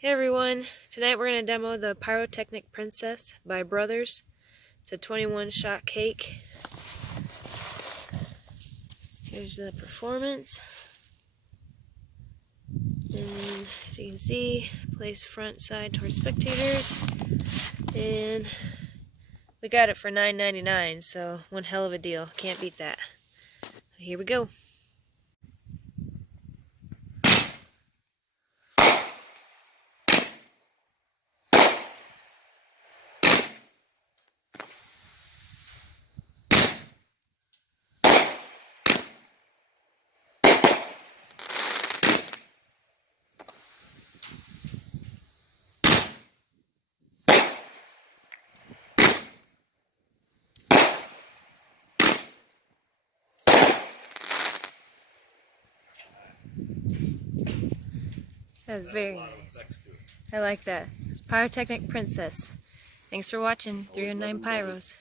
Hey everyone, tonight we're going to demo the Pyrotechnic Princess by Brothers. It's a 21 shot cake. Here's the performance. And as you can see, place front side towards spectators. And we got it for $9.99, so one hell of a deal. Can't beat that. Here we go. That was very nice. I like that. It's Pyrotechnic Princess. Thanks for watching 309 Pyros.